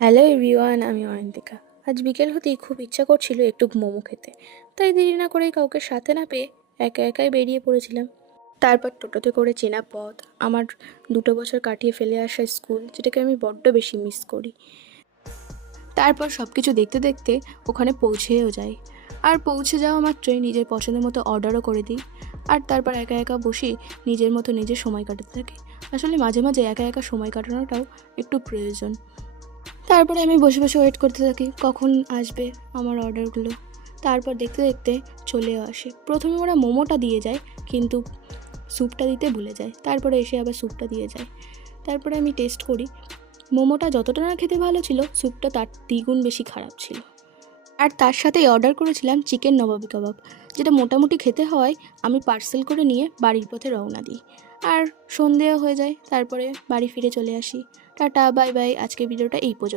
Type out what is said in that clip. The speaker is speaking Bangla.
হ্যালো এভরিওয়ান, আমি অয়ন্তিকা। আজ বিকেল হতেই খুব ইচ্ছা করছিল একটু মোমো খেতে, তাই দেরি না করেই কাউকে সাথে না পেয়ে একা একাই বেরিয়ে পড়েছিলাম। তারপর টোটোতে করে চেনা পথ, আমার 2 বছর কাটিয়ে ফেলে আসা স্কুল, যেটাকে আমি বড্ড বেশি মিস করি। তারপর সব কিছু দেখতে দেখতে ওখানে পৌঁছেও যাই। আর পৌঁছে যাওয়া মাত্রই নিজের পছন্দের মতো অর্ডারও করে দিই। আর তারপর একা একা বসি, নিজের মতো নিজে সময় কাটাতে থাকি। আসলে মাঝে মাঝে একা একা সময় কাটানোটাও একটু প্রয়োজন। তারপরে আমি বসে বসে ওয়েট করতে থাকি কখন আসবে আমার অর্ডারগুলো। তারপর দেখতে দেখতে চলেও আসে। প্রথমে ওরা মোমোটা দিয়ে যায়, কিন্তু স্যুপটা দিতে ভুলে যায়। তারপরে এসে আবার স্যুপটা দিয়ে যায়। তারপরে আমি টেস্ট করি। মোমোটা যতটা না খেতে ভালো ছিল, স্যুপটা তার দ্বিগুণ বেশি খারাপ ছিল। আর তার সাথেই অর্ডার করেছিলাম চিকেন নবাবি কাবাব, যেটা মোটামুটি খেতে হওয়ায় আমি পার্সেল করে নিয়ে বাড়ির পথে রওনা দিই। আর সন্ধেও হয়ে যায়। তারপরে বাড়ি ফিরে চলে আসি। Tata, bye bye. আজকের ভিডিওটা এই পর্যন্ত।